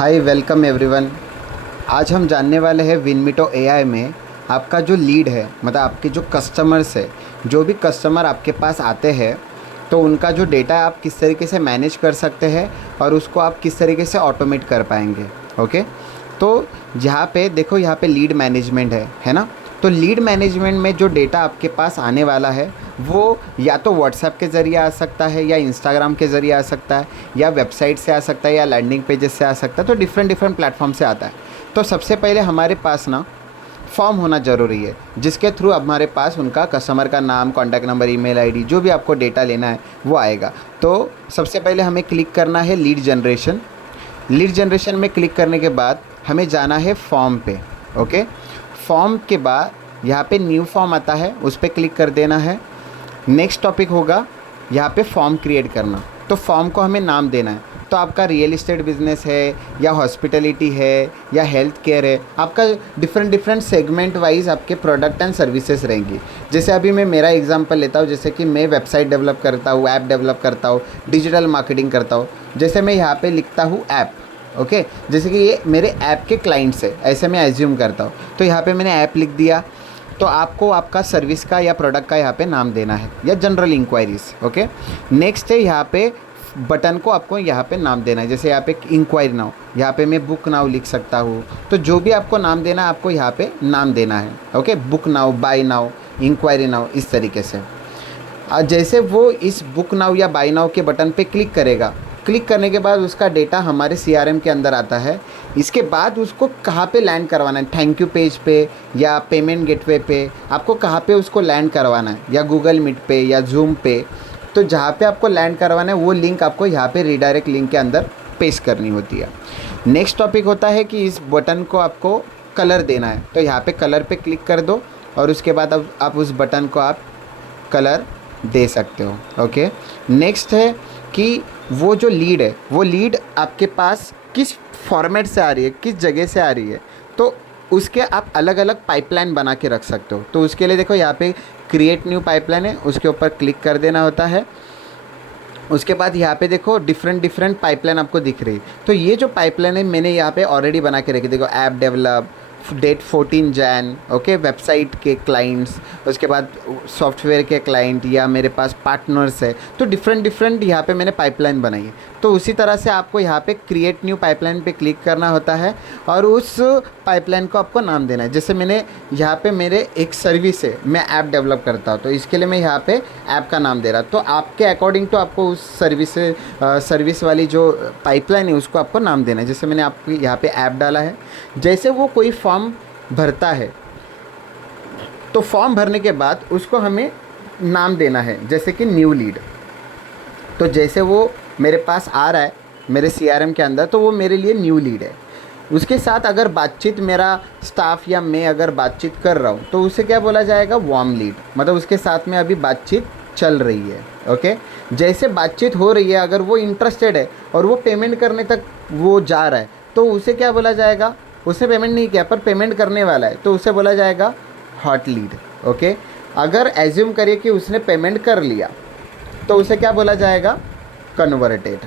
Hi welcome everyone. आज हम जानने वाले हैं विनमीटो एआई में आपका जो लीड है, मतलब आपके जो कस्टमर्स है, जो भी कस्टमर आपके पास आते हैं तो उनका जो डेटा है आप किस तरीके से मैनेज कर सकते हैं और उसको आप किस तरीके से ऑटोमेट कर पाएंगे। ओके, तो यहाँ पे देखो, यहाँ पे लीड मैनेजमेंट है ना। तो लीड मैनेजमेंट में जो डेटा आपके पास आने वाला है वो या तो व्हाट्सएप के ज़रिए आ सकता है, या इंस्टाग्राम के ज़रिए आ सकता है, या वेबसाइट से आ सकता है, या लैंडिंग पेजेस से आ सकता है। तो डिफरेंट प्लेटफॉर्म से आता है। तो सबसे पहले हमारे पास ना फॉर्म होना ज़रूरी है, जिसके थ्रू हमारे पास उनका कस्टमर का नाम, कॉन्टैक्ट नंबर, ईमेल आईडी, जो भी आपको डेटा लेना है वो आएगा। तो सबसे पहले हमें क्लिक करना है लीड जनरेशन। लीड जनरेशन में क्लिक करने के बाद हमें जाना है फॉर्म पे। ओके, फॉर्म के बाद यहाँ पे न्यू फॉर्म आता है, उस पर क्लिक कर देना है। नेक्स्ट टॉपिक होगा यहाँ पे फॉर्म क्रिएट करना। तो फॉर्म को हमें नाम देना है। तो आपका रियल इस्टेट बिजनेस है, या हॉस्पिटलिटी है, या हेल्थ केयर है, आपका डिफरेंट सेगमेंट वाइज आपके प्रोडक्ट एंड सर्विसेज रहेंगी। जैसे अभी मैं मेरा एग्जांपल लेता हूँ, जैसे कि मैं वेबसाइट डेवलप करता हूँ, ऐप डेवलप करता हूँ, डिजिटल मार्केटिंग करता हूँ। जैसे मैं यहाँ पे लिखता हूँ ऐप। ओके, जैसे कि ये मेरे ऐप के क्लाइंट्स है, ऐसे मैं एज्यूम करता हूँ। तो यहाँ पे मैंने ऐप लिख दिया। तो आपको आपका सर्विस का या प्रोडक्ट का यहाँ पे नाम देना है, या जनरल इंक्वायरीज। ओके, नेक्स्ट है यहाँ पे बटन को आपको यहाँ पे नाम देना है। जैसे यहाँ पे इंक्वायरी नाउ, यहाँ पे मैं बुक नाउ लिख सकता हूँ। तो जो भी आपको नाम देना है आपको यहाँ पे नाम देना है। Okay, book now, buy now, inquiry now, इस तरीके से। जैसे वो इस बुक नाउ या बाय नाउ के बटन पे क्लिक करेगा, क्लिक करने के बाद उसका डेटा हमारे सीआरएम के अंदर आता है। इसके बाद उसको कहाँ पे लैंड करवाना है, थैंक यू पेज पे या पेमेंट गेटवे पे, आपको कहाँ पे उसको लैंड करवाना है, या गूगल मीट पे या जूम पे। तो जहाँ पे आपको लैंड करवाना है वो लिंक आपको यहाँ पे रीडायरेक्ट लिंक के अंदर पेस्ट करनी होती है। नेक्स्ट टॉपिक होता है कि इस बटन को आपको कलर देना है। तो यहाँ पे कलर पे क्लिक कर दो और उसके बाद अब आप उस बटन को आप कलर दे सकते हो। ओके, नेक्स्ट है कि वो जो लीड है, वो लीड आपके पास किस फॉर्मेट से आ रही है, किस जगह से आ रही है। तो उसके आप अलग अलग पाइपलाइन बना के रख सकते हो। तो उसके लिए देखो यहाँ पे क्रिएट न्यू पाइपलाइन है, उसके ऊपर क्लिक कर देना होता है। उसके बाद यहाँ पे देखो डिफरेंट पाइपलाइन आपको दिख रही है। तो ये जो पाइपलाइन है मैंने यहाँ पे ऑलरेडी बना के रखी। देखो app develop, date 14 Jan. Okay, website के क्लाइंट्स, उसके बाद सॉफ्टवेयर के क्लाइंट, या मेरे पास पार्टनर्स है। तो डिफरेंट यहाँ पे मैंने पाइपलाइन बनाई है। तो उसी तरह से आपको यहाँ पे क्रिएट न्यू पाइपलाइन पे क्लिक करना होता है और उस पाइपलाइन को आपको नाम देना है। जैसे मैंने यहाँ पे मेरे एक सर्विस है, मैं ऐप डेवलप करता हूँ, तो इसके लिए मैं यहाँ पे ऐप का नाम दे रहा। तो आपके अकॉर्डिंग तो आपको उस सर्विस वाली जो पाइपलाइन है उसको आपको नाम देना है। जैसे मैंने आपको यहाँ पे ऐप डाला है। जैसे वो कोई फॉर्म भरता है, तो फॉर्म भरने के बाद उसको हमें नाम देना है, जैसे कि न्यू लीड। तो जैसे वो मेरे पास आ रहा है मेरे सीआरएम के अंदर, तो वो मेरे लिए न्यू लीड है। उसके साथ अगर बातचीत मेरा स्टाफ या मैं अगर बातचीत कर रहा हूँ तो उसे क्या बोला जाएगा, वार्म लीड। मतलब उसके साथ में अभी बातचीत चल रही है। ओके, जैसे बातचीत हो रही है, अगर वो इंटरेस्टेड है और वो पेमेंट करने तक वो जा रहा है, तो उसे क्या बोला जाएगा, उसने पेमेंट नहीं किया पर पेमेंट करने वाला है, तो उसे बोला जाएगा हॉट लीड। ओके, अगर एज्यूम करिए कि उसने पेमेंट कर लिया तो उसे क्या बोला जाएगा, कन्वर्टेड।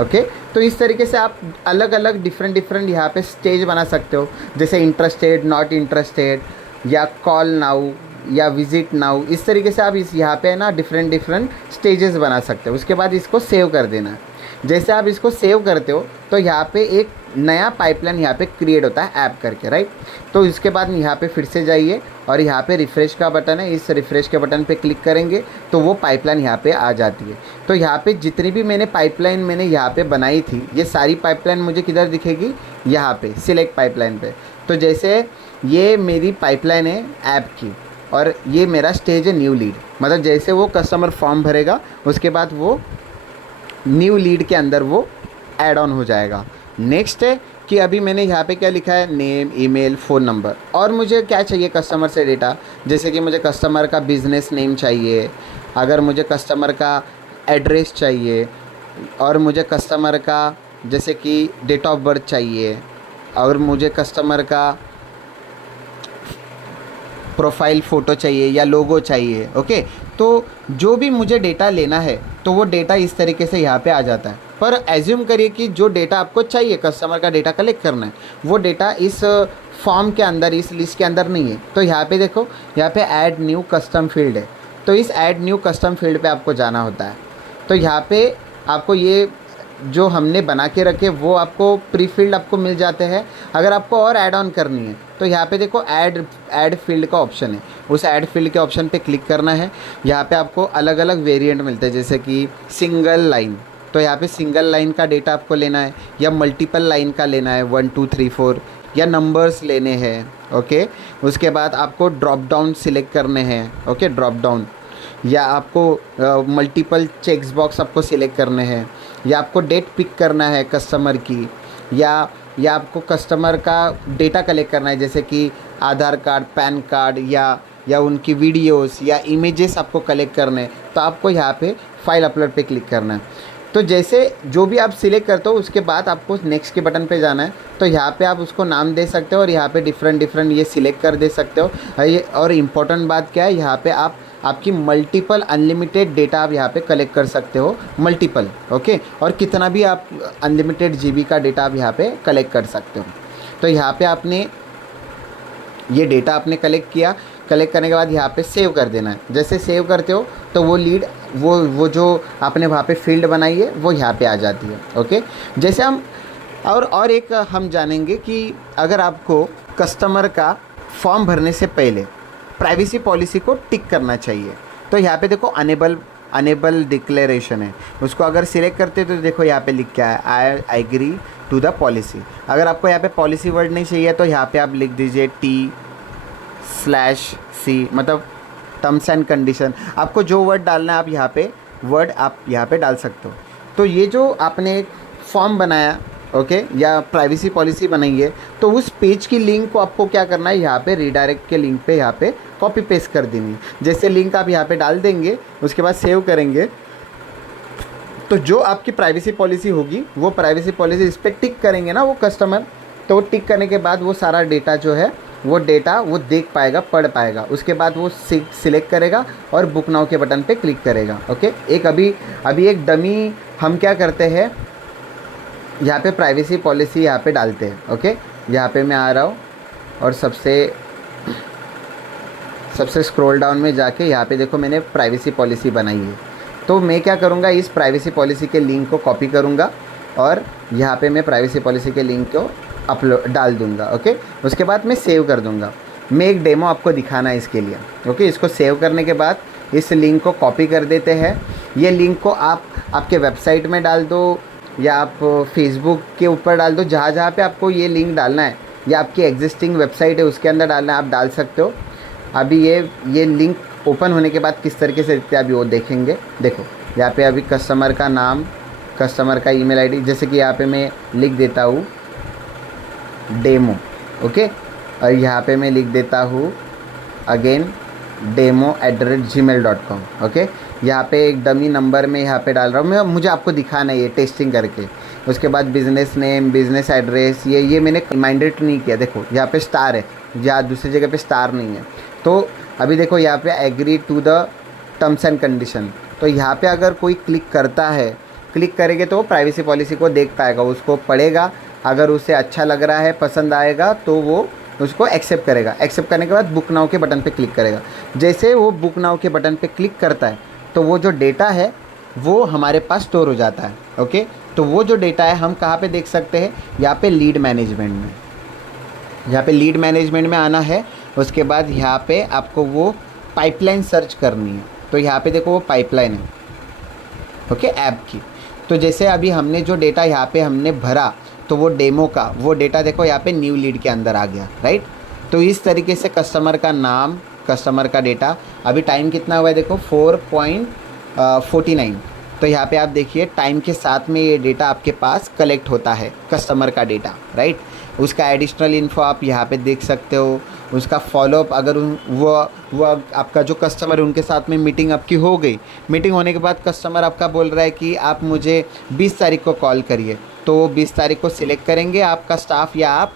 ओके, तो इस तरीके से आप अलग अलग डिफरेंट यहाँ पे स्टेज बना सकते हो। जैसे इंटरेस्टेड, नॉट इंटरेस्टेड, या कॉल नाउ, या विजिट नाउ। इस तरीके से आप इस यहाँ पे ना डिफरेंट स्टेजेस बना सकते हो। उसके बाद इसको सेव कर देना है। जैसे आप इसको सेव करते हो तो यहाँ पे एक नया पाइपलाइन यहाँ पे क्रिएट होता है ऐप करके, राइट। तो इसके बाद यहाँ पे फिर से जाइए और यहाँ पे रिफ़्रेश का बटन है, इस रिफ़्रेश के बटन पे क्लिक करेंगे तो वो पाइपलाइन यहाँ पे आ जाती है। तो यहाँ पे जितनी भी मैंने पाइपलाइन मैंने यहाँ पे बनाई थी, ये सारी पाइपलाइन मुझे किधर दिखेगी, यहाँ पे सिलेक्ट पाइपलाइन पे। तो जैसे ये मेरी पाइपलाइन है ऐप की, और ये मेरा स्टेज है न्यू लीड। मतलब जैसे वो कस्टमर फॉर्म भरेगा उसके बाद वो न्यू लीड के अंदर वो ऐड ऑन हो जाएगा। नेक्स्ट है कि अभी मैंने यहाँ पे क्या लिखा है, नेम, ईमेल, फ़ोन नंबर। और मुझे क्या चाहिए कस्टमर से डेटा, जैसे कि मुझे कस्टमर का बिज़नेस नेम चाहिए, अगर मुझे कस्टमर का एड्रेस चाहिए, और मुझे कस्टमर का जैसे कि डेट ऑफ बर्थ चाहिए, और मुझे कस्टमर का प्रोफाइल फ़ोटो चाहिए या लोगो चाहिए। ओके, तो जो भी मुझे डेटा लेना है तो वो डेटा इस तरीके से यहाँ पे आ जाता है। पर एज्यूम करिए कि जो डेटा आपको चाहिए, कस्टमर का डेटा कलेक्ट करना है, वो डेटा इस फॉर्म के अंदर, इस लिस्ट के अंदर नहीं है। तो यहाँ पे देखो, यहाँ पे ऐड न्यू कस्टम फील्ड है, तो इस ऐड न्यू कस्टम फील्ड पे आपको जाना होता है। तो यहाँ पे आपको ये जो हमने बना के रखे वो आपको प्री फील्ड आपको मिल जाते हैं। अगर आपको और ऐड ऑन करनी है तो यहाँ पे देखो ऐड फील्ड का ऑप्शन है, उस ऐड फील्ड के ऑप्शन पे क्लिक करना है। यहाँ पे आपको अलग अलग वेरिएंट मिलते हैं, जैसे कि सिंगल लाइन, तो यहाँ पे सिंगल लाइन का डेटा आपको लेना है या मल्टीपल लाइन का लेना है, 1 2 3 4, या नंबर्स लेने हैं। ओके, उसके बाद आपको ड्रॉप डाउन सिलेक्ट करने हैं। ओके, ड्रॉप डाउन, या आपको मल्टीपल चेक्स बॉक्स आपको सिलेक्ट करने हैं, या आपको डेट पिक करना है कस्टमर की, या आपको कस्टमर का डेटा कलेक्ट करना है, जैसे कि आधार कार्ड, पैन कार्ड, या उनकी वीडियोस या इमेजेस आपको कलेक्ट करने हैं। तो आपको यहाँ पे फाइल अपलोड पे क्लिक करना है। तो जैसे जो भी आप सिलेक्ट करते हो उसके बाद आपको नेक्स्ट के बटन पे जाना है। तो यहाँ पे आप उसको नाम दे सकते हो और यहाँ पे डिफरेंट ये सिलेक्ट कर दे सकते हो। ये और इम्पोर्टेंट बात क्या है, यहाँ पे आपकी मल्टीपल अनलिमिटेड डेटा आप यहाँ पे कलेक्ट कर सकते हो, मल्टीपल। ओके, और कितना भी आप अनलिमिटेड जीबी का डेटा आप यहाँ पे कलेक्ट कर सकते हो। तो यहाँ पे आपने ये डेटा आपने कलेक्ट किया, कलेक्ट करने के बाद यहाँ पे सेव कर देना है। जैसे सेव करते हो तो वो लीड, वो जो आपने वहाँ पे फील्ड बनाई है वो यहाँ पे आ जाती है। ओके, जैसे हम और एक हम जानेंगे कि अगर आपको कस्टमर का फॉर्म भरने से पहले प्राइवेसी पॉलिसी को टिक करना चाहिए, तो यहाँ पे देखो अनेबल डिक्लेरेशन है, उसको अगर सिलेक्ट करते तो देखो यहाँ पे लिख क्या है, I agree to the policy. अगर आपको यहाँ पे पॉलिसी वर्ड नहीं चाहिए तो यहाँ पे आप लिख दीजिए T/C, मतलब टर्म्स एंड कंडीशन। आपको जो वर्ड डालना है आप यहाँ पे डाल सकते हो। तो ये जो आपने एक फॉर्म बनाया, ओके, या प्राइवेसी पॉलिसी बनाई है, तो उस पेज की लिंक को आपको क्या करना है, यहाँ पे रीडायरेक्ट के लिंक पे यहाँ पे कॉपी पेस्ट कर देनी। जैसे लिंक आप यहाँ पे डाल देंगे, उसके बाद सेव करेंगे, तो जो आपकी प्राइवेसी पॉलिसी होगी वो प्राइवेसी पॉलिसी इस पर टिक करेंगे ना वो कस्टमर, तो वो टिक करने के बाद वो सारा डेटा जो है वो देख पाएगा, पढ़ पाएगा। उसके बाद वो सिलेक्ट करेगा और बुक नाउ के बटन पे क्लिक करेगा। ओके, एक अभी एक डमी हम क्या करते हैं, यहाँ पे प्राइवेसी पॉलिसी यहाँ पे डालते हैं। ओके, यहाँ पे मैं आ रहा हूँ और सबसे स्क्रॉल डाउन में जाके यहाँ पे देखो मैंने प्राइवेसी पॉलिसी बनाई है। तो मैं क्या करूँगा, इस प्राइवेसी पॉलिसी के लिंक को कॉपी करूँगा और यहाँ पे मैं प्राइवेसी पॉलिसी के लिंक को डाल दूँगा। ओके, उसके बाद मैं सेव कर दूँगा। मैं एक डेमो आपको दिखाना है इसके लिए। ओके, इसको सेव करने के बाद इस लिंक को कॉपी कर देते हैं। ये लिंक को आप आपके वेबसाइट में डाल दो या आप फेसबुक के ऊपर डाल दो, जहाँ पे आपको ये लिंक डालना है, या आपकी एग्जिस्टिंग वेबसाइट है उसके अंदर डालना है, आप डाल सकते हो। अभी ये लिंक ओपन होने के बाद किस तरीके से दिखते हैं अभी वो देखेंगे। देखो यहाँ पे अभी कस्टमर का नाम, कस्टमर का ईमेल आईडी, जैसे कि यहाँ पे मैं लिख देता हूँ डेमो। ओके, और यहाँ पे मैं लिख देता हूँ अगेन demo@gmail.com। ओके, यहाँ पे एक डमी नंबर में यहाँ पे डाल रहा हूँ मुझे आपको दिखाना है ये टेस्टिंग करके। उसके बाद बिज़नेस नेम, बिज़नेस एड्रेस, ये मैंने रिमाइंडर नहीं किया। देखो यहाँ पे स्टार है, या दूसरी जगह पे स्टार नहीं है। तो अभी देखो यहाँ पे agree to the terms and condition. तो यहाँ पे अगर कोई क्लिक करता है, क्लिक करेंगे तो वो प्राइवेसी पॉलिसी को देख पाएगा, उसको पढ़ेगा। अगर उसे अच्छा लग रहा है, पसंद आएगा, तो वो उसको एक्सेप्ट करेगा। एक्सेप्ट करने के बाद बुक नाउ के बटन पे क्लिक करेगा। जैसे वो बुक नाउ के बटन पे क्लिक करता है तो वो जो डेटा है वो हमारे पास स्टोर हो जाता है। ओके, तो वो जो डेटा है हम कहाँ पे देख सकते हैं, यहाँ पे लीड मैनेजमेंट में। यहाँ पे लीड मैनेजमेंट में आना है। उसके बाद यहाँ पे आपको वो पाइपलाइन सर्च करनी है। तो यहाँ पे देखो वो पाइपलाइन है, ओके, ऐप की। तो जैसे अभी हमने जो डेटा यहाँ पे हमने भरा, तो वो डेमो का वो डेटा देखो यहाँ पे न्यू लीड के अंदर आ गया, राइट। तो इस तरीके से कस्टमर का नाम, कस्टमर का डेटा, अभी टाइम कितना हुआ है देखो 4:49। तो यहाँ पे आप देखिए टाइम के साथ में ये डेटा आपके पास कलेक्ट होता है, कस्टमर का डेटा, राइट। उसका एडिशनल इन्फो आप यहाँ पे देख सकते हो। उसका फॉलोअप, अगर वो आपका जो कस्टमर है उनके साथ में मीटिंग आपकी हो गई, मीटिंग होने के बाद कस्टमर आपका बोल रहा है कि आप मुझे 20 तारीख को कॉल करिए, तो 20 तारीख को सिलेक्ट करेंगे आपका स्टाफ, या आप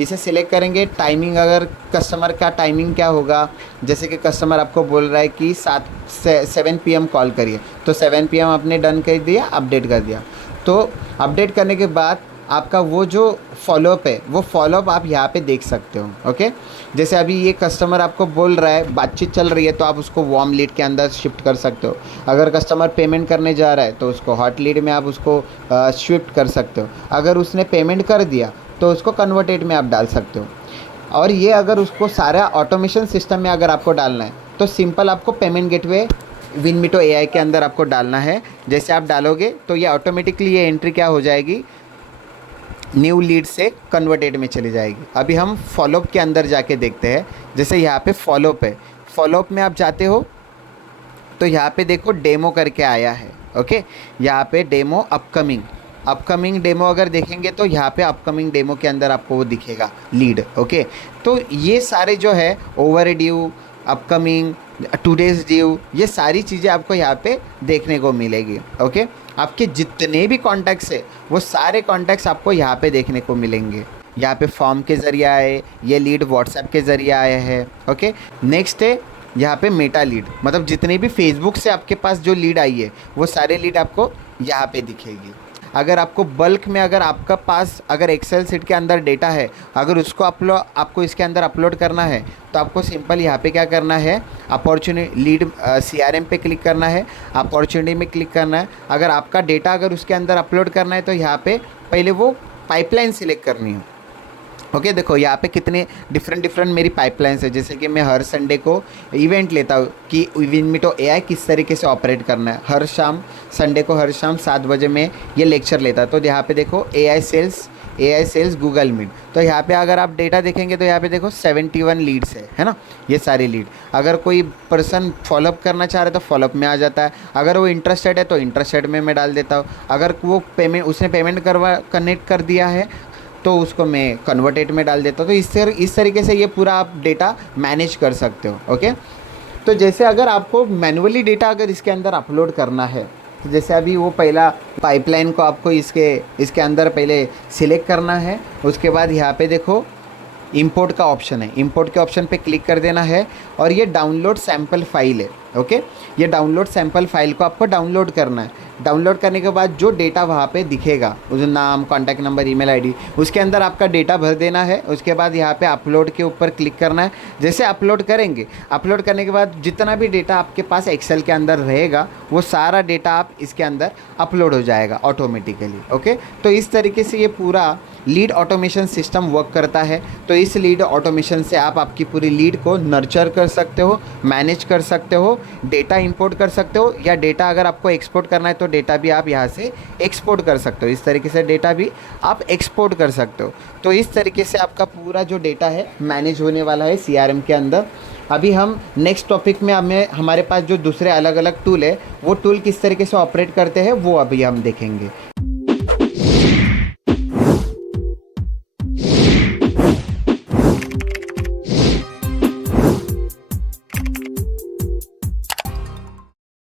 इसे सिलेक्ट करेंगे। टाइमिंग, अगर कस्टमर का टाइमिंग क्या होगा, जैसे कि कस्टमर आपको बोल रहा है कि 7 PM कॉल करिए, तो 7 PM आपने डन कर दिया, अपडेट कर दिया। तो अपडेट करने के बाद आपका वो जो फॉलोअप है वो फॉलोअप आप यहाँ पे देख सकते हो। ओके, जैसे अभी ये कस्टमर आपको बोल रहा है, बातचीत चल रही है, तो आप उसको वार्म लीड के अंदर शिफ्ट कर सकते हो। अगर कस्टमर पेमेंट करने जा रहा है तो उसको हॉट लीड में आप उसको शिफ्ट कर सकते हो। अगर उसने पेमेंट कर दिया तो उसको कन्वर्टेड में आप डाल सकते हो। और ये अगर उसको सारा ऑटोमेशन सिस्टम में अगर आपको डालना है तो सिंपल आपको पेमेंट गेटवे विनमीटो एआई के अंदर आपको डालना है। जैसे आप डालोगे तो ये ऑटोमेटिकली ये एंट्री क्या हो जाएगी, न्यू लीड से कन्वर्टेड में चली जाएगी। अभी हम फॉलोअप के अंदर जाके देखते हैं। जैसे यहाँ पे फॉलोअप है, फॉलोअप में आप जाते हो तो यहाँ पे देखो डेमो करके आया है। ओके, यहाँ पे डेमो अपकमिंग डेमो अगर देखेंगे तो यहाँ पे अपकमिंग डेमो के अंदर आपको वो दिखेगा लीड। ओके, तो ये सारे जो है over due, upcoming, today's due, ये सारी चीज़ें आपको यहाँ पे देखने को मिलेगी। ओके, आपके जितने भी कॉन्टैक्ट्स है वो सारे कॉन्टैक्ट्स आपको यहाँ पे देखने को मिलेंगे। यहाँ पे फॉर्म के ज़रिए आए, ये लीड व्हाट्सएप के ज़रिए आए हैं। ओके, नेक्स्ट है यहाँ पे मेटा लीड, मतलब जितने भी फेसबुक से आपके पास जो लीड आई है वो सारे लीड आपको यहाँ पे दिखेगी। अगर आपको बल्क में, अगर आपका पास अगर एक्सेल सीट के अंदर डेटा है, अगर उसको आपको इसके अंदर अपलोड करना है तो आपको सिंपल यहाँ पे क्या करना है, अपॉर्चुनिटी लीड CRM पे क्लिक करना है, अपॉर्चुनिटी में क्लिक करना है। अगर आपका डेटा अगर उसके अंदर अपलोड करना है तो यहाँ पे पहले वो पाइपलाइन सिलेक्ट करनी है। ओके, देखो यहाँ पे कितने डिफरेंट मेरी पाइपलाइंस है। जैसे कि मैं हर संडे को इवेंट लेता हूँ कि विनमीटो एआई किस तरीके से ऑपरेट करना है। हर शाम संडे को हर शाम 7 बजे मैं ये लेक्चर लेता तो यहाँ पे देखो एआई सेल्स गूगल मीट। तो यहाँ पे अगर आप डेटा देखेंगे तो यहाँ पे देखो 71 लीड्स है ना, ये सारी लीड। अगर कोई पर्सन फॉलोअप करना चाह रहा है तो फॉलोअप में आ जाता है। अगर वो इंटरेस्टेड है तो इंटरेस्टेड में मैं डाल देता हूँ। अगर वो उसने पेमेंट कनेक्ट कर दिया है तो उसको मैं कन्वर्टेड में डाल देता हूँ। तो इस तरीके से ये पूरा आप डेटा मैनेज कर सकते हो। ओके, तो जैसे अगर आपको मैनुअली डेटा अगर इसके अंदर अपलोड करना है तो जैसे अभी वो पहला पाइपलाइन को आपको इसके अंदर पहले सिलेक्ट करना है। उसके बाद यहाँ पे देखो इंपोर्ट का ऑप्शन है, इंपोर्ट के ऑप्शन पे क्लिक कर देना है और ये डाउनलोड सैम्पल फाइल है। ओके, ये डाउनलोड सैम्पल फाइल को आपको डाउनलोड करना है। डाउनलोड करने के बाद जो डेटा वहाँ पे दिखेगा, उस नाम, कॉन्टैक्ट नंबर, ईमेल आईडी, उसके अंदर आपका डेटा भर देना है। उसके बाद यहाँ पे अपलोड के ऊपर क्लिक करना है। जैसे अपलोड करेंगे, अपलोड करने के बाद जितना भी डेटा आपके पास एक्सेल के अंदर रहेगा वो सारा डेटा आप इसके अंदर अपलोड हो जाएगा ऑटोमेटिकली। ओके, तो इस तरीके से ये पूरा लीड ऑटोमेशन सिस्टम वर्क करता है। तो इस लीड ऑटोमेशन से आप आपकी पूरी लीड को नर्चर कर सकते हो, मैनेज कर सकते हो, डेटा इंपोर्ट कर सकते हो, या डेटा अगर आपको एक्सपोर्ट करना है तो डेटा भी आप यहाँ से एक्सपोर्ट कर सकते हो। इस तरीके से डेटा भी आप एक्सपोर्ट कर सकते हो। तो इस तरीके से आपका पूरा जो डेटा है मैनेज होने वाला है CRM के अंदर। अभी हम नेक्स्ट टॉपिक में हमारे पास जो दूसरे अलग अलग टूल है वो टूल किस तरीके से ऑपरेट करते हैं वो अभी हम देखेंगे।